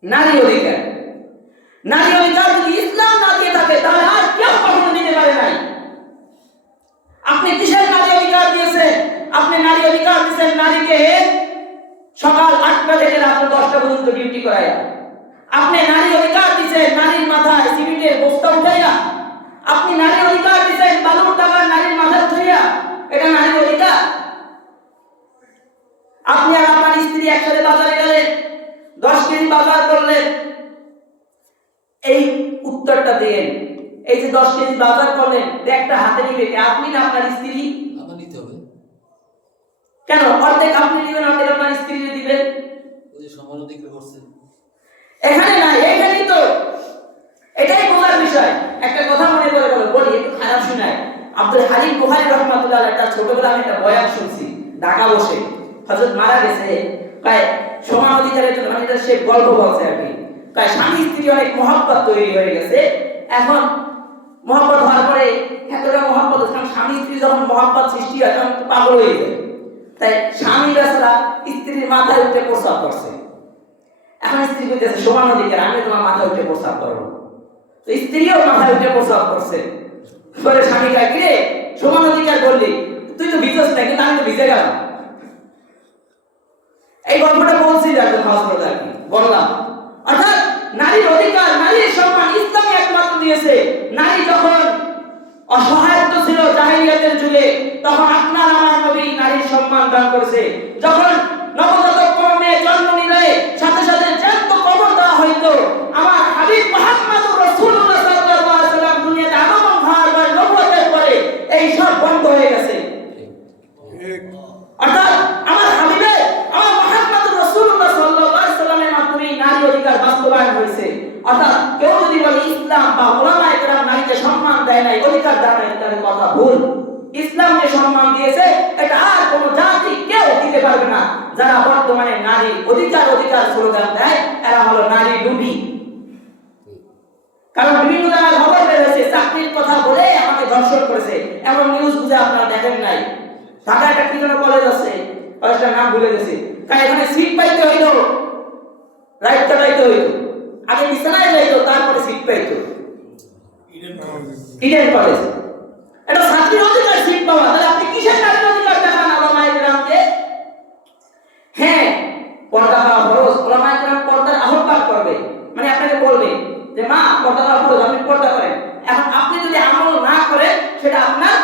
নারী অধিকার, নারী অধিকার যদি ইসলাম না দিয়ে থাকে তাহলে আর কেউ কখনো দিতে পারে নাই। আপনি কিসের নারী অধিকার দিয়েছেন? আপনি নারী অধিকার দিয়েছেন নারীকে সকাল 8টা থেকে রাত 10টা পর্যন্ত ডিউটি করাইয়া। আপনি নারী অধিকার দিয়েছেন নারীর মাথায় সিমেন্টের বস্তা উঠাইয়া। আপনি নারী অধিকার দিয়েছেন বালুর টাকা নারীর মাথায় উঠাইয়া। এটা নারীর অধিকার? আপনি আর আপনার স্ত্রী একসাথে বাজারে গেলেন, 10 কেজি বাজার করলেন, এই উত্তরটা দেন। এই যে 10 কেজি বাজার করলেন, ব্যাগটা হাতে নিবে কে, আপনি না আপনার স্ত্রী? আমার নিতে হবে। কেন অর্ধেক আপনি দিবেন, অর্ধেক আপনার স্ত্রী দিবেন? ওই যে সমান অধিকার করছে। এখানে না, এখানেই তো এটাই বোঝার বিষয়। একটা কথা মনে করে গেল, বলি একটু খারাপ শোনায়। আব্দুল হালিম বুখারী রাহমাতুল্লাহ আলাইহি, তার ছোটবেলায় আমি একটা বয়ান শুনছি ঢাকা বসে, হযরত মারা গেছে, কয় সমান অধিকারের জন্য, মানে এটা সে গল্প বলছে আর কি, কয় স্বামী স্ত্রী অনেক মহব্বত তৈরি হয়ে গেছে। এখন মহব্বত হওয়ার পরে এতটা মহব্বত, কারণ স্বামী স্ত্রী যখন মহব্বত সৃষ্টি হয় তখন পাগল হয়ে যায়, তাই স্বামী রাসূলা স্ত্রীর মাথায় উঠে প্রস্রাব করছে। এখন স্ত্রী বলতেছে সমান অধিকার, আমি তোমার মাথায় উঠে প্রস্রাব করবো। তো স্ত্রীও মাথায় উঠে প্রস্রাব করছে। পরে স্বামী কয়, কিরে সমান অধিকার বললি, তুই তো ভিজস না, কিন্তু আমি তো ভিজে গেলাম। এই গল্পটা বলছি একদম হযরত আর কি বললাম। অর্থাৎ নারীর অধিকার, নারীর সম্মান ইসলামই একমাত্র দিয়েছে। নারী যখন অসহায়ত্ব ছিল জাহেলিয়াতের যুগে, তখন আপনার আমার নবী নারীর সম্মান দান করেছে। যখন নবজাতক কোন মেয়ে জন্ম নিলে সাথে সাথে জ্যান্ত কবর দেওয়া হইতো, আমার হাবিব মুহাম্মদুর রাসূলুল্লাহ সাল্লাল্লাহু আলাইহি ওয়াসাল্লাম দুনিয়াতে আগমন হওয়ার পর নবুয়তের পরে এই সব বন্ধ হয়ে গেছে। অর্থাৎ আমার হাবিবে, আমার মুহাম্মদুর রাসূলুল্লাহ সাল্লাল্লাহু আলাইহি ওয়াসাল্লামের মাধ্যমে নারী অধিকার বাস্তবায়ন হয়েছে। অর্থাৎ কেউ যদি বলে ইসলাম বা উলামায়ে কেরাম নারীকে সম্মান দেয় নাই, অধিকার দেয় নাই, তার কথা ভুল। ইসলাম যে সম্মান দিয়েছে এটা আর কোন জাতি কেউ দিতে পারবে না। যারা বর্তমানে নারী অধিকার অধিকার স্লোগান দেয়, এরা হলো নারী লুবি। কারণ বিভিন্ন জায়গায় খবর বের হয়েছে, চাকরির কথা বলে আমাকে ধর্ষণ করেছে, এমন নিউজ বুঝে আপনারা দেখেন নাই? ঢাকায় একটা কি যেন কলেজ আছে, কলেজটার নাম ভুলে গেছি, কারণ এখানে সিট পাইতে হইতো, রাইট চালাইতে হইতো, আগে বিছানায় যাইতো, তারপরে সিট পাইতো। ইডেন কলেজ, এটা ছাত্রীর অধিকার সিট পাওয়া, তাহলে আপনি কিসের নারীর অধিকার দেখান উলামায়ে কেরামকে? হ্যাঁ, পর্দা করা ফরজ, উলামায়ে কেরাম পর্দার আহ্বান করবে, মানে আপনাকে বলবে যে মা পর্দা করা ফরজ, আপনি পর্দা করেন। এখন আপনি যদি আমল না করেন সেটা আপনার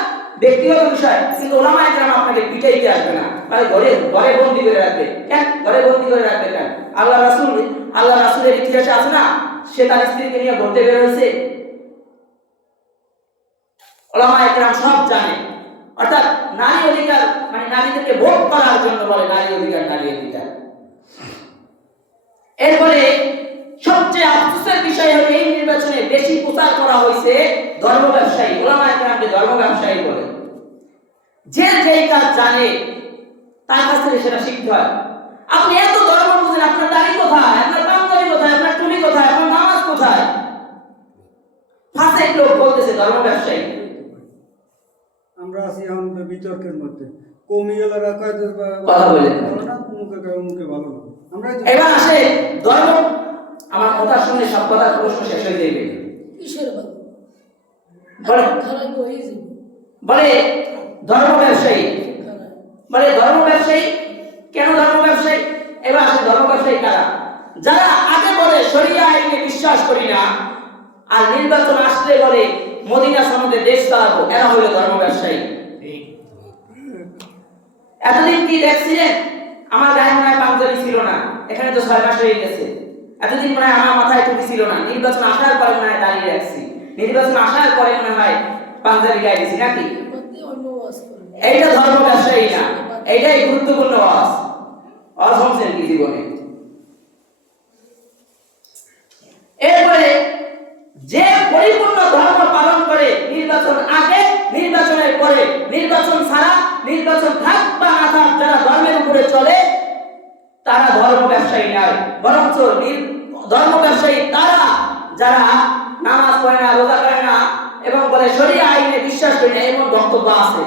ব্যক্তিগত বিষয়, কিন্তু উলামায়ে কেরাম আপনাকে পিটাইতে আসবে না, মানে ঘরে ঘরে বন্দী করে রাখবে। কেন ঘরে বন্দী করে রাখবে? কেন? আল্লাহ রাসূলের ইতিহাসে আছে না, সে তার স্ত্রীকে নিয়ে ঘুরতে বের হয়েছে, উলামায়ে কেরাম সব জানে। অর্থাৎ নারী অধিকার মানে নারীদেরকে ভোট করার জন্য বলে নারী অধিকার, নারী অধিকার। এরপরে সবচেয়ে আফসোসের বিষয় হলো এই নির্বাচনে বেশি প্রচার করা হয়েছে ধর্ম ব্যবসায়ী। উলামায়ে কেরামকে ধর্ম ব্যবসায়ী বলে। যে যেই কাজ জানে তার কাছ থেকে সেটা শিখতে হয়। আপনি এত ধর্ম বুঝেন, আপনার দাড়ি কোথায়, আপনার পাঞ্জাবি কোথায়, আপনার টুপি কোথায়, আপনার নামাজ কোথায়? ফাঁসে লোক বলতেছে ধর্ম ব্যবসায়ী। আমরা আছি এখন বিতর্কের মধ্যে, কৌমিয়ালারা কয় কথা বলেন না, মুখে কয় মুখে ভালো না। আমরা এবার আসে ধর্ম, আমার কথা শুনে সব কথা প্রশ্ন শেষ হয়ে যাবে। কিসের ভালো? বলে খারাপ হয়ে যাবে। বলে ধর্ম ব্যবসায়ী, খারাপ। বলে ধর্ম ব্যবসায়ী কেন ধর্ম ব্যবসায়ী? এবার আসে ধর্ম ব্যবসায়ী কারা? যারা আগে বলে শরিয়া আইনে বিশ্বাস করি না, আর নির্বাচন আসলে বলে মদিনা সনদে দেশ চালাবো, এরা হলো ধর্ম ব্যবসায়ী। এতদিন কি দেখছিলেন? আমার গায়ে মনে হয় পাঞ্জাবি ছিল না, এখানে তো 6 মাস হয়ে গেছে। এতদিন মনে হয় আমার মাথায় টুপি ছিল না, নির্বাচন আসার পরে মনে হয় দাঁড়িয়ে রাখছি, নির্বাচন আসার পরে মনে হয় পাঞ্জাবি গায়ে দিছি নাকি? এরপরে অন্য ওয়াজ করবে। এইটা ধর্ম ব্যবসায়ী না, এইটাই গুরুত্বপূর্ণ ওয়াজ। ওয়াজ শুনছেন কি জীবনে? এরপরে যে পরিপূর্ণ ধর্ম পালন করে নির্বাচন আগে, নির্বাচনের পরে, নির্বাচন ছাড়া, নির্বাচন থাক বা না থাক, যারা ধর্মের উপরে চলে তারা ধর্ম ব্যবসায়ী নয়, বরঞ্চ ধর্ম ব্যবসায়ী তারা যারা নামাজ পড়ে না, রোজা করে না এবং বলে শরিয়া আইনে বিশ্বাস করে না, এমন বক্তব্য আছে।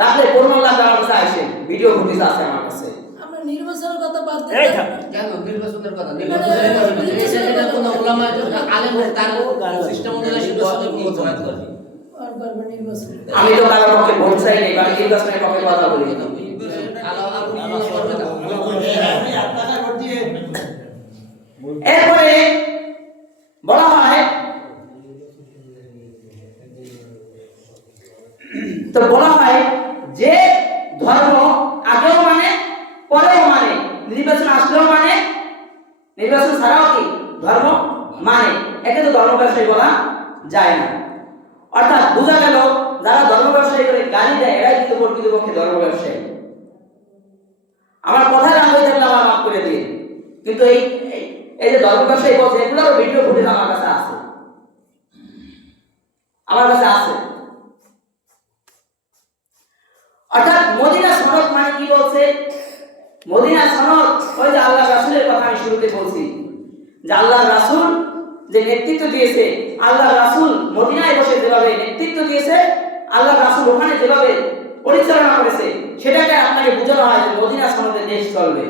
লাগলে প্রমাণ লাগলে আমার কাছে আসেন, ভিডিও ফুটেজ আছে আমার কাছে। আমরা নির্বাচনের কথা বাদ দিই। কেন নির্বাচনের কথা? নির্বাচনের কথা। এটা কোনো উলামা আলেম তার সিস্টেম অনুযায়ী সিদ্ধান্ত করতে হয়। আর করবে নির্বাচন। আমি তো কারোর পক্ষে ভোট চাই নাই, আমি নির্বাচনের পক্ষে কথা বলি। এরপরে বলা হয়, তো বলা হয় নির্বাচন ছাড়াও কি ধর্ম মানে, একে তো ধর্ম ব্যবসায়ী বলা যায় না। অর্থাৎ বোঝা গেল যারা ধর্ম ব্যবসায়ী করে গালি দেয় এরাই কিন্তু প্রকৃতপক্ষে ধর্ম ব্যবসায়ী। আমার কথা না হয়ে থাকলে আমার মাফ করে দিন, কিন্তু এই যে ধর্ম ব্যবসায়ী বলছে এগুলোর ভিডিও ফুটেজ আমার কাছে আছে, আমার কাছে আছে। অর্থাৎ মদিনা সনদ মানে কি বলছে? মদিনা সনদ ওই যে আল্লাহ রাসূলের কথা আমি শুরুতে বলছি যে আল্লাহ রাসূল যে নেতৃত্ব দিয়েছে, আল্লাহ রাসূল মদিনায় বসে যেভাবে নেতৃত্ব দিয়েছে, আল্লাহ রাসূল ওখানে যেভাবে পরিচালনা করেছে, সেটাকে আপনাকে বোঝানো হয় যে মদিনা সনদে দেশ চলবে।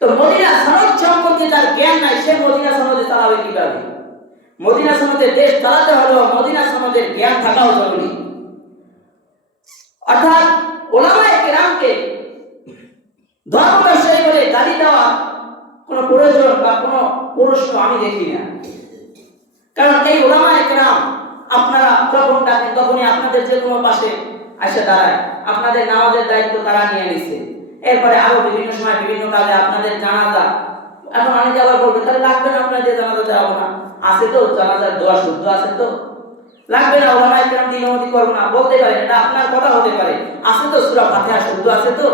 তো মদিনা সনদ সম্পর্কে যার জ্ঞান নাই সে মদিনা সনদে চালাবে কিভাবে? মদিনা সনদে দেশ চালাতে হলে মদিনা সনদের জ্ঞান থাকাও জরুরি। অর্থাৎ ওলামায়ে কেরামকে ধর্ম ব্যবসায়ী বলে গালি দেওয়া কোনো প্রয়োজন বা কোনো প্রশ্ন আমি দেখি না। কারণ এই ওলামায়ে কেরাম আপনারা যখন ডাকেন তখনই আপনাদের যে কোনো পাশে এসে দাঁড়ায়, আপনাদের নামাজের দায়িত্ব তারা নিয়ে নিচ্ছে। এরপরে আরো বিভিন্ন সময় বিভিন্ন কাজে আপনাদের জানাজা, এখন অনেকে আবার বলবে তাহলে লাগবে না আপনাদের জানাজা যাবো না, আছে তো জানাজার দোয়া শুদ্ধ আছে তো, লাগবে না ওলামায়ে কেরাম দিন অনুমতি করবো না বলতে পারেন, এটা আপনার কথা হতে পারে, আছে তো সূরা ফাতিহা শুদ্ধ আছে তো।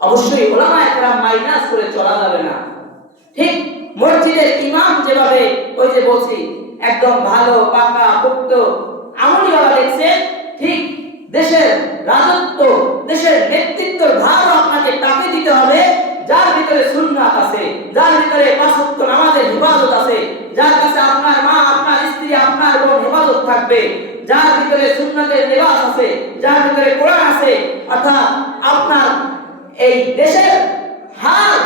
অবশ্যই ওলামায়ে কেরাম মাইনাস করে চলা যাবে না। ঠিক মসজিদের ইমাম যেভাবে ওই যে বলছি একদম ভালো পাকা পুক্ত আমলি ওরা দেখছে, ঠিক দেশের রাজত্ব দেশের নেতৃত্বের ভার আপনাকে তাকে দিতে হবে যার ভিতরে সুন্নাত আছে, যার ভিতরে পাঁচ ওয়াক্ত নামাজের হিফাজত আছে, যার কাছে আপনার মা আপনার স্ত্রী আপনার বোন হেফাজত থাকবে, যার ভিতরে সুন্নাতের লিবাস আছে, যার ভিতরে কোরআন আছে। অর্থাৎ আপনার এই দেশের হার,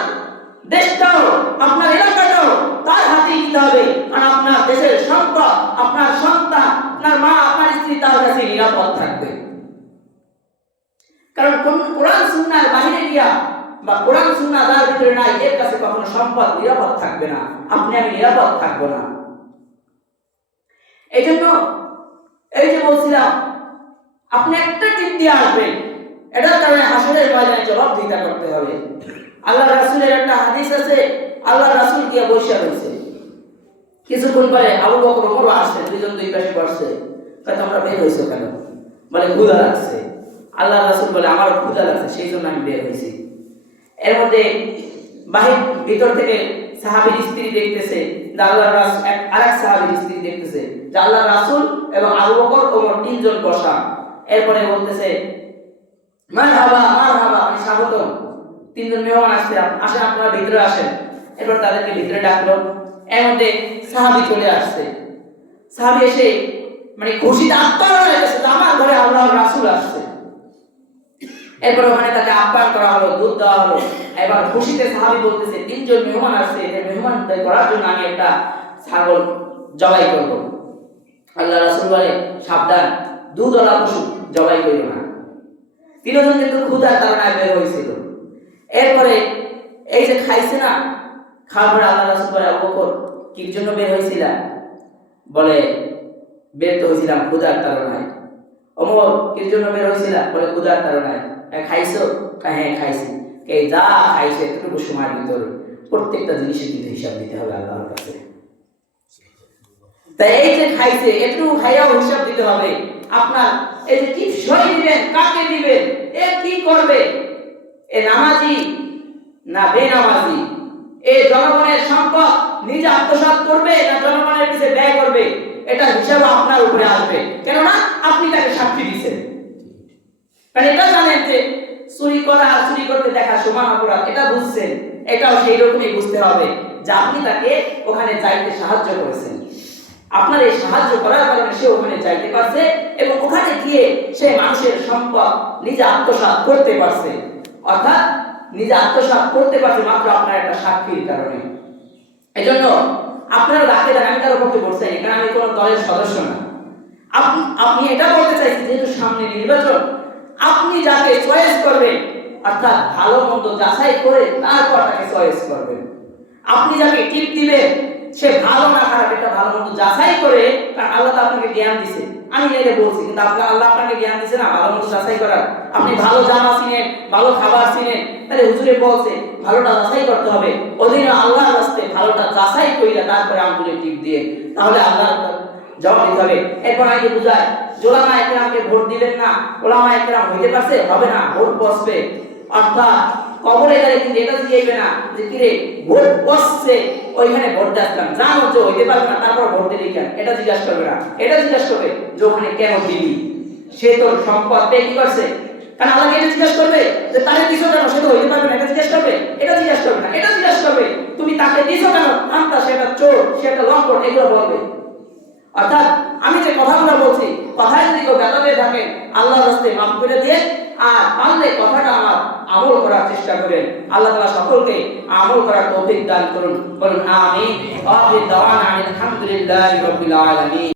দেশটাও আপনার এলাকাটাও তার হাতেই দিতে হবে, আর আপনার দেশের সম্পদ আপনার সন্তান আপনার মা আপনার স্ত্রী তার কাছে নিরাপদ থাকবে। কারণ কোরআন সুন্নাহর বাইরে গিয়া বা কোরআন সুন্নাহ যার ভিতরে নাই এর কাছে কখনো সম্পদ নিরাপদ থাকবে না, আপনি আমি নিরাপদ থাকবো না। এই জন্য এই যে বলছিলাম আপনি একটা টিপ দিয়ে আসবেন, এটার কারণে হাসরের ময়দানে জবাবদিহিতা করতে হবে। আল্লাহ রাসূলের একটা হাদিস আছে, আল্লাহ রাসূল গিয়া বসে রয়েছে, কিছুক্ষণ পরে আবু বকর ওমর আসছে, দুইজন দুই পাশে বসছে। তোমরা বের হয়েছো কেন? বলে ক্ষুধা লাগছে। আল্লাহ রাসূল বলে আমারও ক্ষুধা লাগছে, সেই জন্য আমি বের হয়েছি। এর মধ্যে ভিতর থেকে সাহাবীর স্ত্রী দেখতেছে যে আল্লাহ রাসূল, আরেক সাহাবীর স্ত্রী দেখতেছে যে আল্লাহ রাসূল এবং আবু বকর ওমর তিনজন বসা। এরপরে বলতেছে মারহাবা মারহাবা, আমি স্বাগতম, তিনজন মেহমান আসছে, আসেন আপনারা ভিতরে আসেন। এরপর তাদেরকে ভিতরে ডাকলো। এর মধ্যে সাহাবী চলে আসছে, সাহাবী এসে মানে খুশিতে আপ্যায়ন হয়ে গেছে যে আমার ঘরে আল্লাহর রাসূল আসছে। এরপর ওখানে তাকে আপ্যায়ন করা হলো, দুধ দেওয়া হলো। এবার খুশিতে সাহাবী বলতেছে তিনজন মেহমান আসছে, এদের মেহমানদারি করার জন্য আমি একটা ছাগল জবাই করব। আল্লাহ রাসূল বলে সাবধান, দুধওয়ালা পশু জবাই করিও না। তিনজন কিন্তু ক্ষুধার কারণে বের হয়েছিল। এরপরে এই যে খাইছে না, খাওয়ার পরে আল্লাহ রাসূল বলে আবু বকর কির জন্য বের হয়েছিল? বলে বের তো হয়েছিলাম ক্ষুধার কারণে। ওমর কির জন্য বের হয়েছিল? বলে ক্ষুধার কারণে। খাইছো? হ্যাঁ খাইছি। কে যা খাইছে এতটুকু সময়ের ভিতরে প্রত্যেকটা জিনিসের কিন্তু হিসাব দিতে হবে আল্লাহর কাছে। তাই এই যে খাইছে এটুকু খাইয়াও হিসাব দিতে হবে। আপনার এই যে কি সই দিবেন, কাকে দিবেন, এ কি করবে, এ নামাজি না বেনামাজি, এ জনগণের সম্পদ নিজে আত্মসাৎ করবে না জনগণের পিছে ব্যয় করবে, এটা হিসাব আপনার উপরে আসবে। কেননা আপনি তাকে সাক্ষী দিয়েছেন। কারণ এটা জানেন যে চুরি করা আর চুরি করতে দেখা সমান অপরাধ, এটা বুঝছেন। এটাও সেই রকমই বুঝতে হবে যে আপনি তাকে ওখানে যাইতে সাহায্য করেছেন, আপনার এই সাহায্য করার কারণে সে ওখানে যাইতে পারছে এবং ওখানে গিয়ে সে মানুষের সম্পদ নিজে আত্মসাৎ করতে পারছে। অর্থাৎ নিজে আত্মসাৎ করতে পারছে মাত্র আপনার একটা সাক্ষীর কারণে। এই জন্য আপনারা রাখে দেন, আমি কারো পক্ষে বলতে চাই, কারণ আমি কোনো দলের সদস্য না। আপনি এটা বলতে চাইছেন যেহেতু সামনে নির্বাচন, আপনি যাকে চয়েস করবেন অর্থাৎ ভালো মন্দ যাচাই করে তারপর তাকে চয়েস করবেন। আপনি যাকে টিপ দিবেন সে ভালো না খারাপ এটা ভালো মন্দ যাচাই করে, কারণ আল্লাহ আপনাকে জ্ঞান দিয়েছে, আমি এটা বলছি, কিন্তু আল্লাহ আপনাকে জ্ঞান দিছে না ভালো মন্দ যাচাই করার। আপনি ভালো জামা চিনেন, ভালো খাবার চিনেন, তাহলে হুজুরে বলছে ভালোটা যাচাই করতে হবে। ওদিন আল্লাহর রাস্তায় ভালোটা যাচাই কইরা তারপরে আঙ্গুলে টিপ দিয়ে, তাহলে আল্লাহর জবাব দিতে হবে। এরপর আগে বুঝায় ওলামা একরামকে ভোট দিবেন না, ওলামা একরাম হইতে পারছে, হবে না, ভোট বসবে। অর্থাৎ কবরে গেলে কিন্তু এটা জিজ্ঞাসা না যে কিরে ভোট বসছে ওইখানে ভোট দিলাম, জানো যে হইতে পারবে না তারপর ভোট দিলি কেন, এটা জিজ্ঞাসা করবে না। এটা জিজ্ঞাসা করবে যে ওখানে কেন দিলি, সে তোর সম্পদ পেয়ে কি করছে। কারণ আল্লাহকে এটা জিজ্ঞাসা করবে যে তারে দিছো কেন, সে তো হইতে পারবে না, এটা জিজ্ঞাসা করবে। এটা জিজ্ঞাসা করবে না, এটা জিজ্ঞাসা করবে তুমি তাকে দিছো কেন, আন্তা সেটা চোর, সেটা লম্পট, এগুলো বলবে। অর্থাৎ আমি যে কথাগুলো বলছি, কথায় যদি কেউ ব্যথা পেয়ে থাকেন আল্লাহর রাস্তায় মাফ করে দিয়ে, আর পারলে কথাটা আমার আমল করার চেষ্টা করেন। আল্লাহ তাআলা সকলকে আমল করার তৌফিক দান করুন। বলুন আমিন। আখির দাওয়ানা আলহামদুলিল্লাহি রাব্বিল আলামিন।